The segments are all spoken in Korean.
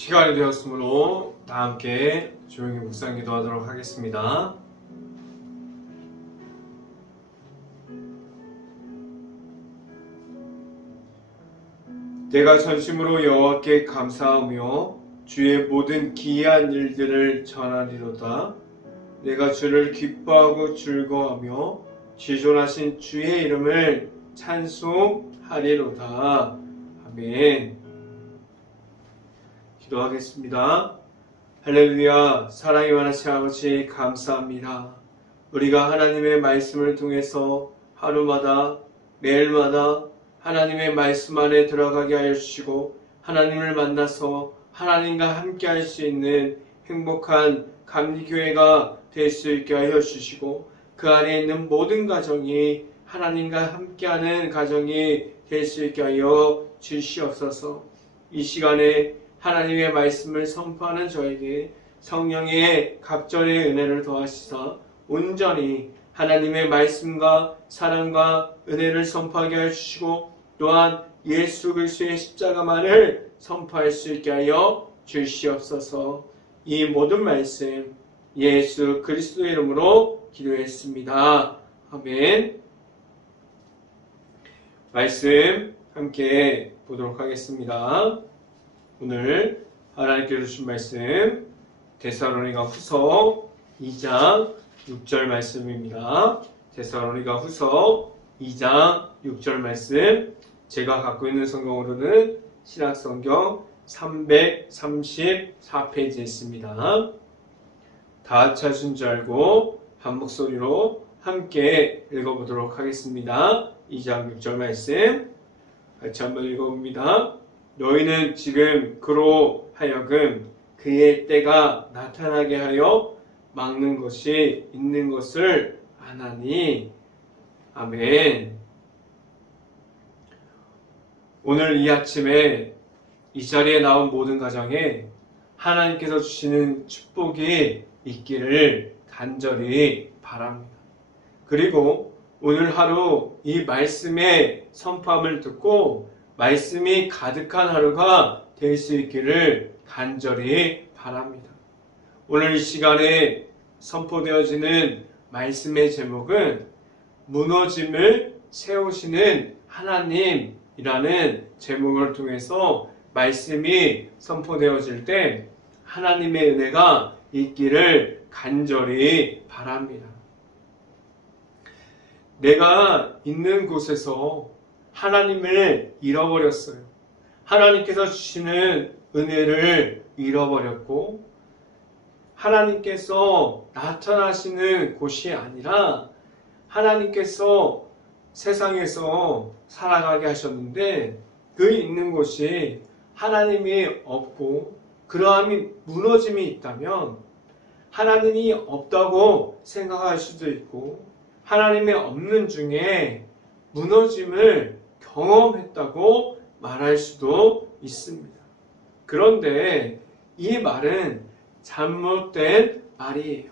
시간이 되었으므로 다 함께 조용히 묵상 기도하도록 하겠습니다. 내가 전심으로 여호와께 감사하며 주의 모든 기이한 일들을 전하리로다. 내가 주를 기뻐하고 즐거워하며 지존하신 주의 이름을 찬송하리로다. 아멘. 기도하겠습니다. 할렐루야. 사랑이 많으신 아버지 감사합니다. 우리가 하나님의 말씀을 통해서 하루마다 매일마다 하나님의 말씀 안에 들어가게 하여 주시고 하나님을 만나서 하나님과 함께 할 수 있는 행복한 감리교회가 될 수 있게 하여 주시고 그 안에 있는 모든 가정이 하나님과 함께하는 가정이 될 수 있게 하여 주시옵소서. 이 시간에 하나님의 말씀을 선포하는 저에게 성령의 갑절의 은혜를 더하시사 온전히 하나님의 말씀과 사랑과 은혜를 선포하게 하여 주시고 또한 예수 그리스도의 십자가만을 선포할 수 있게 하여 주시옵소서. 이 모든 말씀 예수 그리스도의 이름으로 기도했습니다. 아멘. 말씀 함께 보도록 하겠습니다. 오늘 하나님께서 주신 말씀 데살로니가 후서 2장 6절 말씀입니다. 데살로니가 후서 2장 6절 말씀, 제가 갖고 있는 성경으로는 신약성경 334페이지에 있습니다. 다 같이 하신 줄 알고 한 목소리로 함께 읽어보도록 하겠습니다. 2장 6절 말씀 같이 한번 읽어봅니다. 너희는 지금 그로 하여금 그의 때가 나타나게 하여 막는 것이 있는 것을 아나니. 아멘. 오늘 이 아침에 이 자리에 나온 모든 가정에 하나님께서 주시는 축복이 있기를 간절히 바랍니다. 그리고 오늘 하루 이 말씀의 선포함을 듣고 말씀이 가득한 하루가 될 수 있기를 간절히 바랍니다. 오늘 이 시간에 선포되어지는 말씀의 제목은 무너짐을 세우시는 하나님이라는 제목을 통해서 말씀이 선포되어질 때 하나님의 은혜가 있기를 간절히 바랍니다. 내가 있는 곳에서 하나님을 잃어버렸어요. 하나님께서 주시는 은혜를 잃어버렸고 하나님께서 나타나시는 곳이 아니라 하나님께서 세상에서 살아가게 하셨는데 그 있는 곳이 하나님이 없고 그러함이 무너짐이 있다면 하나님이 없다고 생각할 수도 있고 하나님이 없는 중에 무너짐을 경험했다고 말할 수도 있습니다. 그런데 이 말은 잘못된 말이에요.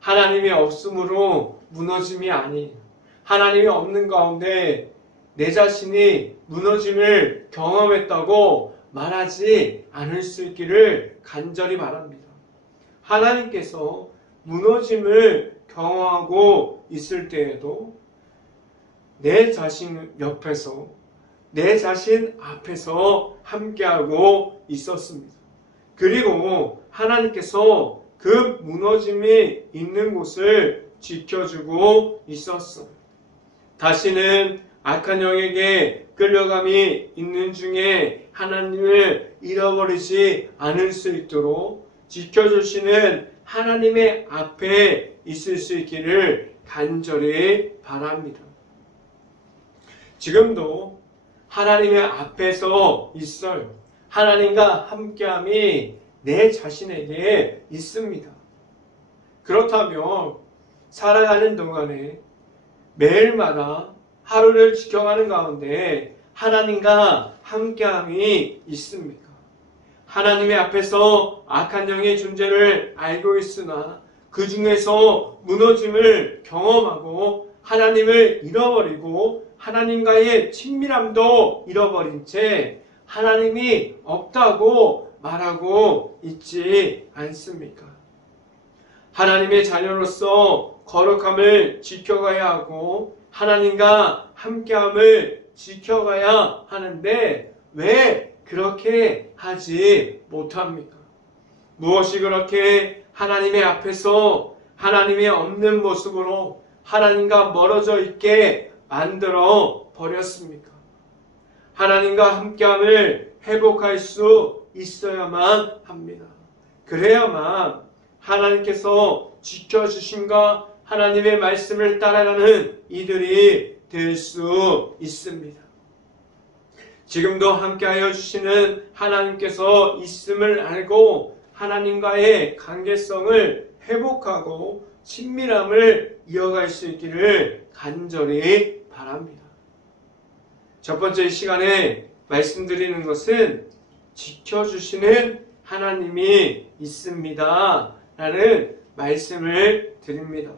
하나님이 없으므로 무너짐이 아니에요. 하나님이 없는 가운데 내 자신이 무너짐을 경험했다고 말하지 않을 수 있기를 간절히 바랍니다. 하나님께서 무너짐을 경험하고 있을 때에도 내 자신 옆에서 내 자신 앞에서 함께하고 있었습니다. 그리고 하나님께서 그 무너짐이 있는 곳을 지켜주고 있었어요. 다시는 악한 영에게 끌려감이 있는 중에 하나님을 잃어버리지 않을 수 있도록 지켜주시는 하나님의 앞에 있을 수 있기를 간절히 바랍니다. 지금도 하나님의 앞에서 있어요. 하나님과 함께함이 내 자신에게 있습니다. 그렇다면 살아가는 동안에 매일마다 하루를 지켜가는 가운데 하나님과 함께함이 있습니까? 하나님의 앞에서 악한 영의 존재를 알고 있으나 그 중에서 무너짐을 경험하고 하나님을 잃어버리고 하나님과의 친밀함도 잃어버린 채 하나님이 없다고 말하고 있지 않습니까? 하나님의 자녀로서 거룩함을 지켜가야 하고 하나님과 함께함을 지켜가야 하는데 왜 그렇게 하지 못합니까? 무엇이 그렇게 하나님의 앞에서 하나님의 없는 모습으로 하나님과 멀어져 있게 만들어 버렸습니까? 하나님과 함께함을 회복할 수 있어야만 합니다. 그래야만 하나님께서 지켜주심과 하나님의 말씀을 따라가는 이들이 될 수 있습니다. 지금도 함께하여 주시는 하나님께서 있음을 알고 하나님과의 관계성을 회복하고 친밀함을 이어갈 수 있기를 간절히 바랍니다. 첫 번째 시간에 말씀드리는 것은 지켜주시는 하나님이 있습니다 라는 말씀을 드립니다.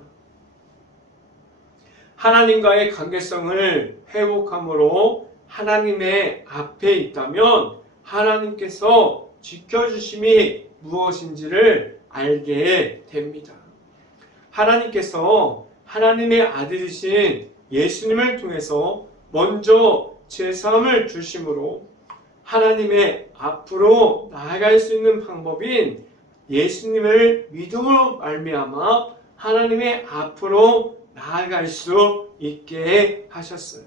하나님과의 관계성을 회복함으로 하나님의 앞에 있다면 하나님께서 지켜주심이 무엇인지를 알게 됩니다. 하나님께서 하나님의 아들이신 예수님을 통해서 먼저 제사함을 주심으로 하나님의 앞으로 나아갈 수 있는 방법인 예수님을 믿음으로 말미암아 하나님의 앞으로 나아갈 수 있게 하셨어요.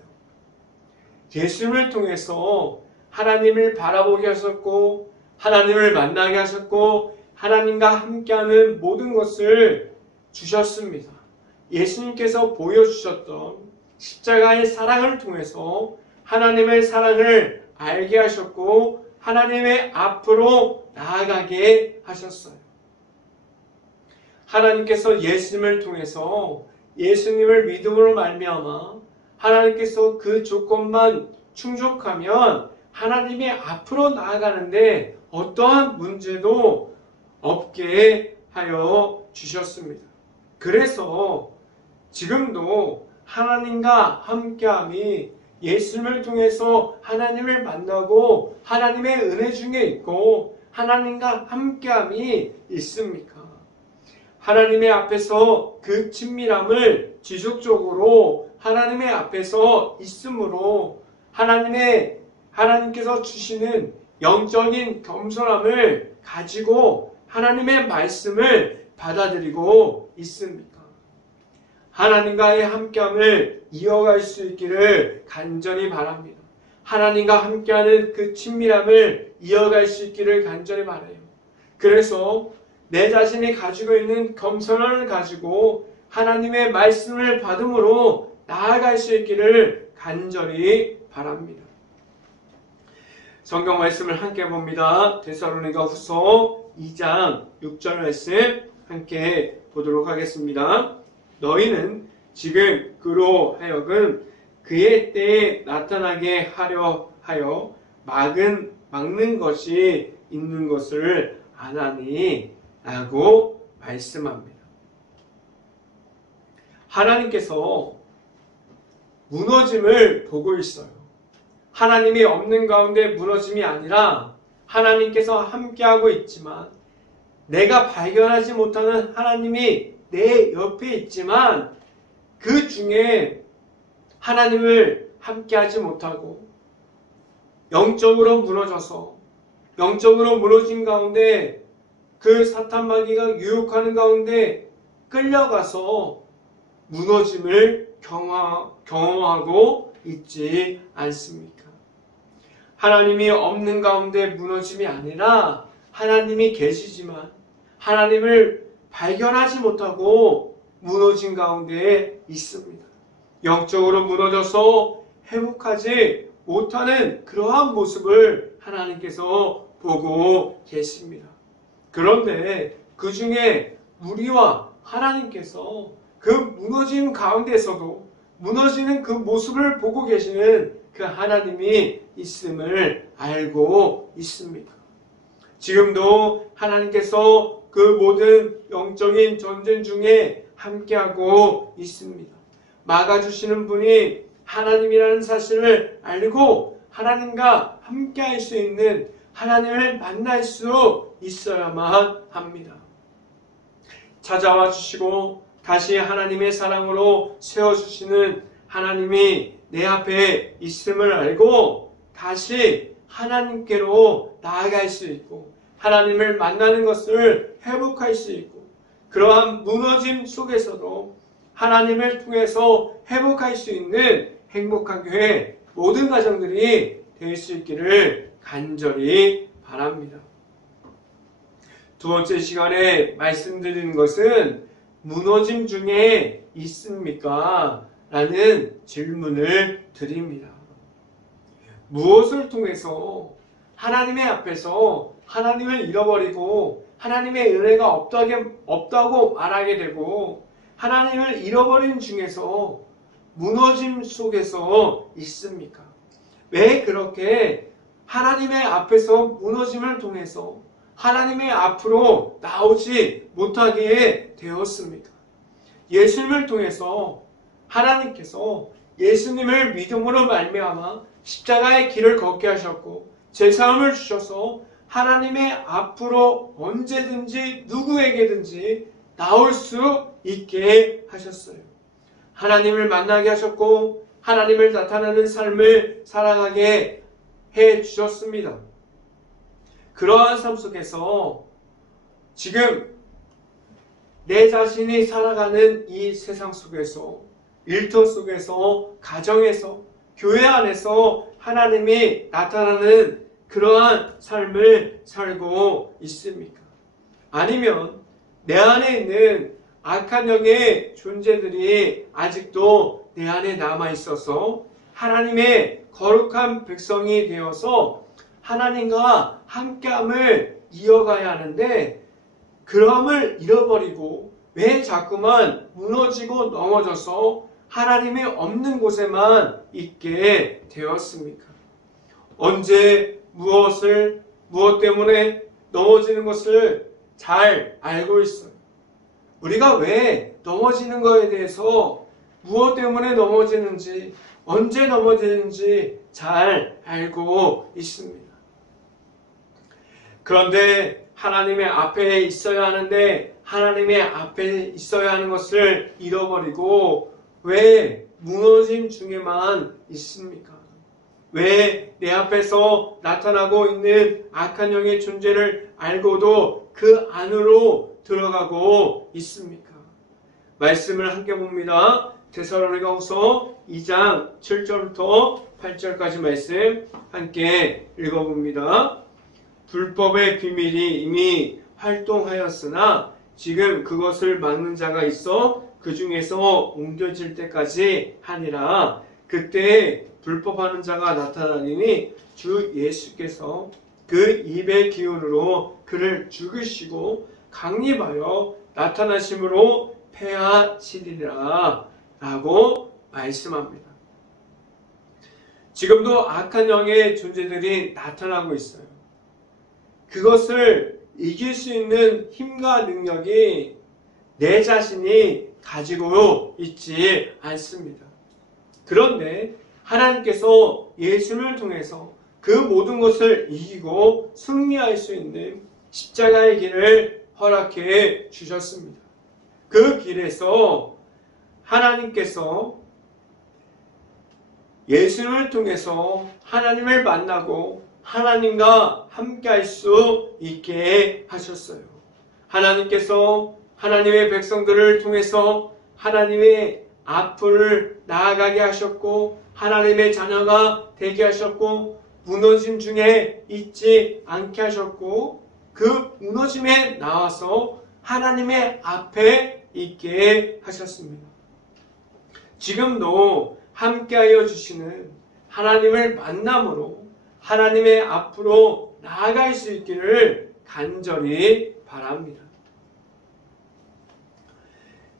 예수님을 통해서 하나님을 바라보게 하셨고 하나님을 만나게 하셨고 하나님과 함께하는 모든 것을 주셨습니다. 예수님께서 보여주셨던 십자가의 사랑을 통해서 하나님의 사랑을 알게 하셨고 하나님의 앞으로 나아가게 하셨어요. 하나님께서 예수님을 통해서 예수님을 믿음으로 말미암아 하나님께서 그 조건만 충족하면 하나님의 앞으로 나아가는데 어떠한 문제도 없게 하여 주셨습니다. 그래서 지금도 하나님과 함께함이 예수님을 통해서 하나님을 만나고 하나님의 은혜 중에 있고 하나님과 함께함이 있습니까? 하나님의 앞에서 그 친밀함을 지속적으로 하나님의 앞에서 있으므로 하나님께서 주시는 영적인 겸손함을 가지고 하나님의 말씀을 받아들이고 있습니까? 하나님과의 함께함을 이어갈 수 있기를 간절히 바랍니다. 하나님과 함께하는 그 친밀함을 이어갈 수 있기를 간절히 바라요. 그래서 내 자신이 가지고 있는 겸손함을 가지고 하나님의 말씀을 받음으로 나아갈 수 있기를 간절히 바랍니다. 성경 말씀을 함께 봅니다. 데살로니가 후서 2장 6절 말씀 함께 보도록 하겠습니다. 너희는 지금 그로 하여금 그의 때에 나타나게 하려 하여 막는 것이 있는 것을 아나니 라고 말씀합니다. 하나님께서 무너짐을 보고 있어요. 하나님이 없는 가운데 무너짐이 아니라 하나님께서 함께하고 있지만 내가 발견하지 못하는 하나님이 내 옆에 있지만 그 중에 하나님을 함께하지 못하고 영적으로 무너져서 영적으로 무너진 가운데 그 사탄 마귀가 유혹하는 가운데 끌려가서 무너짐을 경험하고 있지 않습니까? 하나님이 없는 가운데 무너짐이 아니라 하나님이 계시지만 하나님을 발견하지 못하고 무너진 가운데 있습니다. 영적으로 무너져서 회복하지 못하는 그러한 모습을 하나님께서 보고 계십니다. 그런데 그 중에 우리와 하나님께서 그 무너짐 가운데서도 무너지는 그 모습을 보고 계시는 그 하나님이 있음을 알고 있습니다. 지금도 하나님께서 그 모든 영적인 전쟁 중에 함께하고 있습니다. 막아주시는 분이 하나님이라는 사실을 알고 하나님과 함께할 수 있는 하나님을 만날 수 있어야만 합니다. 찾아와 주시고 다시 하나님의 사랑으로 세워주시는 하나님이 내 앞에 있음을 알고 다시 하나님께로 나아갈 수 있고 하나님을 만나는 것을 회복할 수 있고 그러한 무너짐 속에서도 하나님을 통해서 회복할 수 있는 행복한 교회 모든 가정들이 될 수 있기를 간절히 바랍니다. 두 번째 시간에 말씀드리는 것은 무너짐 중에 있습니까? 라는 질문을 드립니다. 무엇을 통해서 하나님의 앞에서 하나님을 잃어버리고 하나님의 은혜가 없다고 말하게 되고 하나님을 잃어버린 중에서 무너짐 속에서 있습니까? 왜 그렇게 하나님의 앞에서 무너짐을 통해서 하나님의 앞으로 나오지 못하게 되었습니까? 예수님을 통해서 하나님께서 예수님을 믿음으로 말미암아 십자가의 길을 걷게 하셨고 제사함을 주셔서 하나님의 앞으로 언제든지 누구에게든지 나올 수 있게 하셨어요. 하나님을 만나게 하셨고 하나님을 나타내는 삶을 살아가게 해 주셨습니다. 그러한 삶 속에서 지금 내 자신이 살아가는 이 세상 속에서 일터 속에서 가정에서 교회 안에서 하나님이 나타나는 그러한 삶을 살고 있습니까? 아니면 내 안에 있는 악한 영의 존재들이 아직도 내 안에 남아있어서 하나님의 거룩한 백성이 되어서 하나님과 함께함을 이어가야 하는데 그럼을 잃어버리고 왜 자꾸만 무너지고 넘어져서 하나님이 없는 곳에만 있게 되었습니까? 언제 무엇 때문에 넘어지는 것을 잘 알고 있어요. 우리가 왜 넘어지는 것에 대해서 무엇 때문에 넘어지는지 언제 넘어지는지 잘 알고 있습니다. 그런데 하나님의 앞에 있어야 하는데 하나님의 앞에 있어야 하는 것을 잃어버리고 왜 무너짐 중에만 있습니까? 왜 내 앞에서 나타나고 있는 악한 영의 존재를 알고도 그 안으로 들어가고 있습니까? 말씀을 함께 봅니다. 데살로니가후서 2장 7절부터 8절까지 말씀 함께 읽어봅니다. 불법의 비밀이 이미 활동하였으나 지금 그것을 막는 자가 있어 그 중에서 옮겨질 때까지 하니라. 그때 불법하는 자가 나타나니 주 예수께서 그 입의 기운으로 그를 죽이시고 강림하여 나타나심으로 패하시리라 라고 말씀합니다. 지금도 악한 영의 존재들이 나타나고 있어요. 그것을 이길 수 있는 힘과 능력이 내 자신이 가지고 있지 않습니다. 그런데 하나님께서 예수를 통해서 그 모든 것을 이기고 승리할 수 있는 십자가의 길을 허락해 주셨습니다. 그 길에서 하나님께서 예수를 통해서 하나님을 만나고 하나님과 함께할 수 있게 하셨어요. 하나님께서 하나님의 백성들을 통해서 하나님의 앞을 나아가게 하셨고 하나님의 자녀가 되게 하셨고 무너짐 중에 있지 않게 하셨고 그 무너짐에 나와서 하나님의 앞에 있게 하셨습니다. 지금도 함께하여 주시는 하나님을 만남으로 하나님의 앞으로 나아갈 수 있기를 간절히 바랍니다.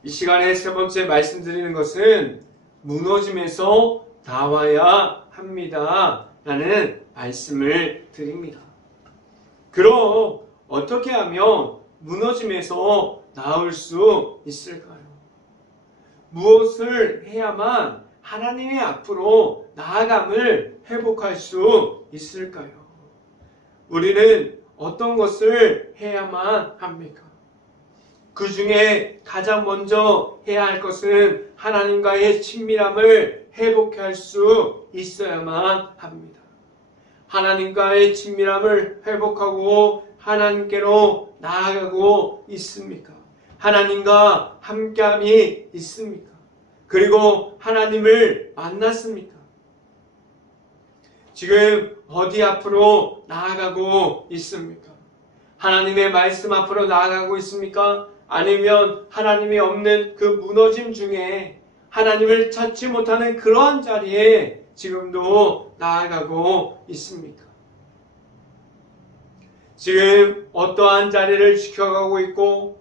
이 시간에 세 번째 말씀드리는 것은 무너짐에서 나와야 합니다 라는 말씀을 드립니다. 그럼 어떻게 하면 무너짐에서 나올 수 있을까요? 무엇을 해야만 하나님의 앞으로 나아감을 회복할 수 있을까요? 우리는 어떤 것을 해야만 합니까? 그 중에 가장 먼저 해야 할 것은 하나님과의 친밀함을 회복할 수 있어야만 합니다. 하나님과의 친밀함을 회복하고 하나님께로 나아가고 있습니까? 하나님과 함께함이 있습니까? 그리고 하나님을 만났습니까? 지금 어디 앞으로 나아가고 있습니까? 하나님의 말씀 앞으로 나아가고 있습니까? 아니면 하나님이 없는 그 무너짐 중에 하나님을 찾지 못하는 그러한 자리에 지금도 나아가고 있습니까? 지금 어떠한 자리를 지켜가고 있고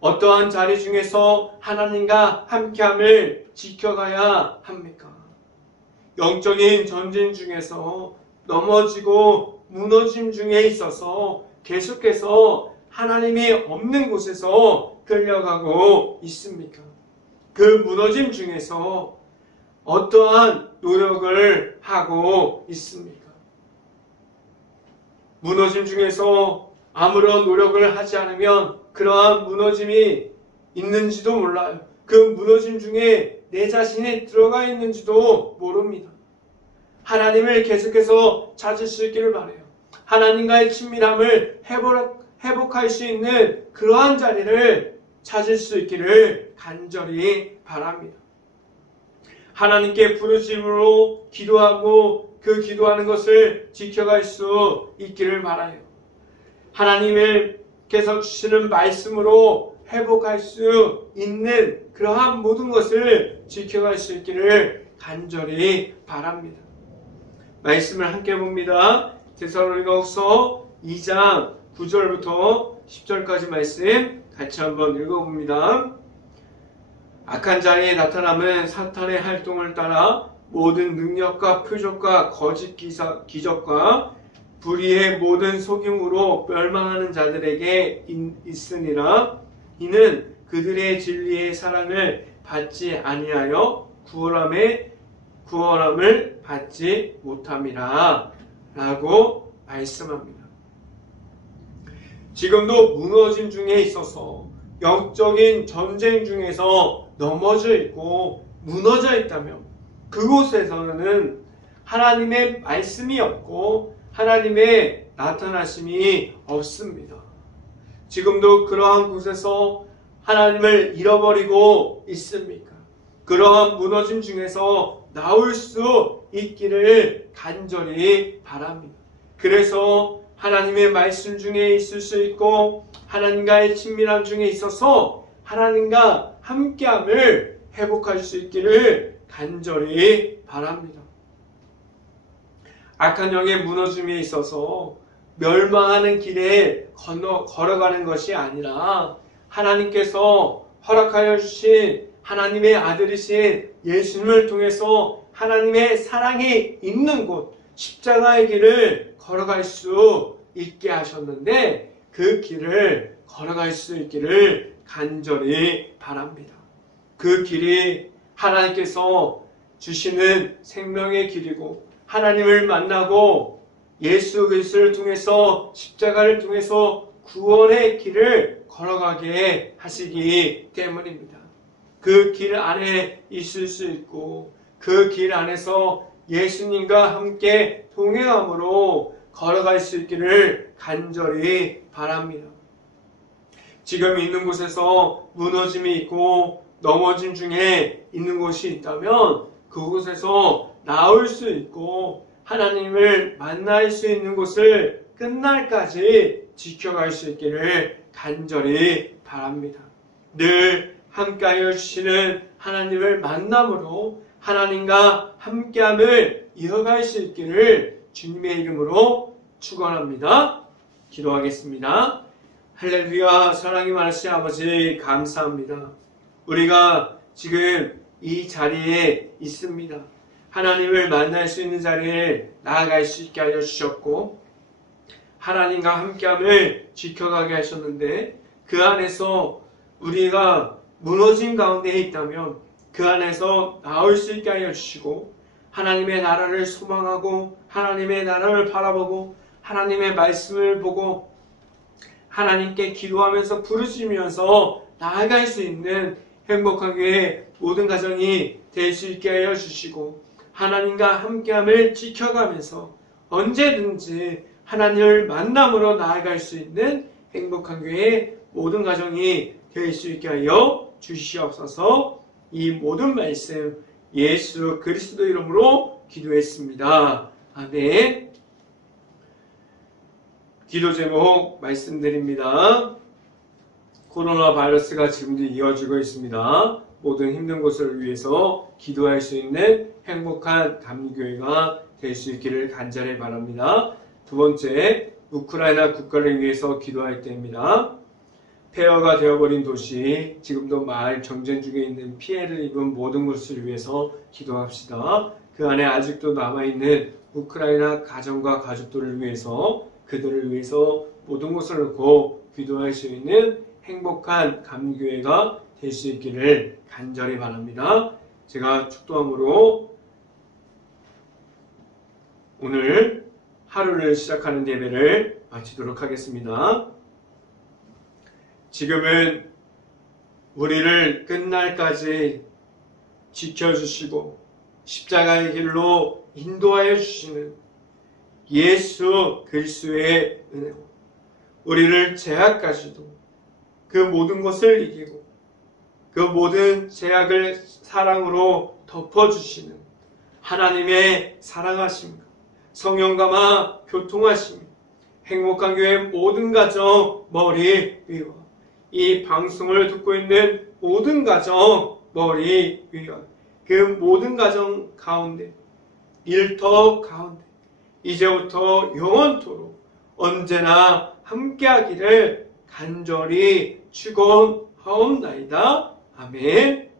어떠한 자리 중에서 하나님과 함께함을 지켜가야 합니까? 영적인 전쟁 중에서 넘어지고 무너짐 중에 있어서 계속해서 하나님이 없는 곳에서 끌려가고 있습니까? 그 무너짐 중에서 어떠한 노력을 하고 있습니까? 무너짐 중에서 아무런 노력을 하지 않으면 그러한 무너짐이 있는지도 몰라요. 그 무너짐 중에 내 자신이 들어가 있는지도 모릅니다. 하나님을 계속해서 찾을 수 있기를 바라요. 하나님과의 친밀함을 회복할 수 있는 그러한 자리를 찾을 수 있기를 간절히 바랍니다. 하나님께 부르심으로 기도하고 그 기도하는 것을 지켜갈 수 있기를 바라요. 하나님께서 주시는 말씀으로 회복할 수 있는 그러한 모든 것을 지켜갈 수 있기를 간절히 바랍니다. 말씀을 함께 봅니다. 데살로니가후서 2장 9절부터 10절까지 말씀 같이 한번 읽어봅니다. 악한 자의 나타남은 사탄의 활동을 따라 모든 능력과 표적과 거짓 기적과 불의의 모든 속임으로 멸망하는 자들에게 있으니라. 이는 그들의 진리의 사랑을 받지 아니하여 구원함을 받지 못함이라 라고 말씀합니다. 지금도 무너짐 중에 있어서 영적인 전쟁 중에서 넘어져 있고 무너져 있다면 그곳에서는 하나님의 말씀이 없고 하나님의 나타나심이 없습니다. 지금도 그러한 곳에서 하나님을 잃어버리고 있습니까? 그러한 무너짐 중에서 나올 수 있기를 간절히 바랍니다. 그래서 하나님의 말씀 중에 있을 수 있고 하나님과의 친밀함 중에 있어서 하나님과 함께함을 회복할 수 있기를 간절히 바랍니다. 악한 영의 무너짐에 있어서 멸망하는 길에 걸어가는 것이 아니라 하나님께서 허락하여 주신 하나님의 아들이신 예수님을 통해서 하나님의 사랑이 있는 곳 십자가의 길을 걸어갈 수 있게 하셨는데 그 길을 걸어갈 수 있기를 간절히 바랍니다. 그 길이 하나님께서 주시는 생명의 길이고 하나님을 만나고 예수 그리스도를 통해서 십자가를 통해서 구원의 길을 걸어가게 하시기 때문입니다. 그 길 안에 있을 수 있고 그 길 안에서 예수님과 함께 동행함으로 걸어갈 수 있기를 간절히 바랍니다. 지금 있는 곳에서 무너짐이 있고 넘어짐 중에 있는 곳이 있다면 그곳에서 나올 수 있고 하나님을 만날 수 있는 곳을 끝날까지 지켜갈 수 있기를 간절히 바랍니다. 늘 함께하여 주시는 하나님을 만남으로 하나님과 함께함을 이어갈 수 있기를 주님의 이름으로 축원합니다. 기도하겠습니다. 할렐루야. 사랑이 많으신 아버지 감사합니다. 우리가 지금 이 자리에 있습니다. 하나님을 만날 수 있는 자리에 나아갈 수 있게 하여 주셨고 하나님과 함께함을 지켜가게 하셨는데 그 안에서 우리가 무너진 가운데 있다면 그 안에서 나올 수 있게 하여 주시고 하나님의 나라를 소망하고 하나님의 나라를 바라보고 하나님의 말씀을 보고 하나님께 기도하면서 부르짖으면서 나아갈 수 있는 행복한 교회 모든 가정이 될 수 있게 하여 주시고, 하나님과 함께함을 지켜가면서 언제든지 하나님을 만남으로 나아갈 수 있는 행복한 교회 모든 가정이 될 수 있게 하여 주시옵소서. 이 모든 말씀 예수 그리스도 이름으로 기도했습니다. 아멘. 기도 제목 말씀드립니다. 코로나 바이러스가 지금도 이어지고 있습니다. 모든 힘든 곳을 위해서 기도할 수 있는 행복한 감리교회가 될 수 있기를 간절히 바랍니다. 두 번째, 우크라이나 국가를 위해서 기도할 때입니다. 폐허가 되어버린 도시, 지금도 마을 정전 중에 있는 피해를 입은 모든 곳을 위해서 기도합시다. 그 안에 아직도 남아있는 우크라이나 가정과 가족들을 위해서, 그들을 위해서 모든 것을 놓고 기도할 수 있는 행복한 감리교회가 될 수 있기를 간절히 바랍니다. 제가 축도함으로 오늘 하루를 시작하는 예배를 마치도록 하겠습니다. 지금은 우리를 끝날까지 지켜주시고 십자가의 길로 인도하여 주시는 예수 그리스도의 은혜로 우리를 제약까지도 그 모든 것을 이기고 그 모든 제약을 사랑으로 덮어주시는 하나님의 사랑하심과 성령감화 교통하심, 행복한 교회 모든 가정 머리 위와 이 방송을 듣고 있는 모든 가정 머리 위와 그 모든 가정 가운데 일터 가운데 이제부터 영원토록 언제나 함께하기를 간절히 축원하옵나이다. 아멘.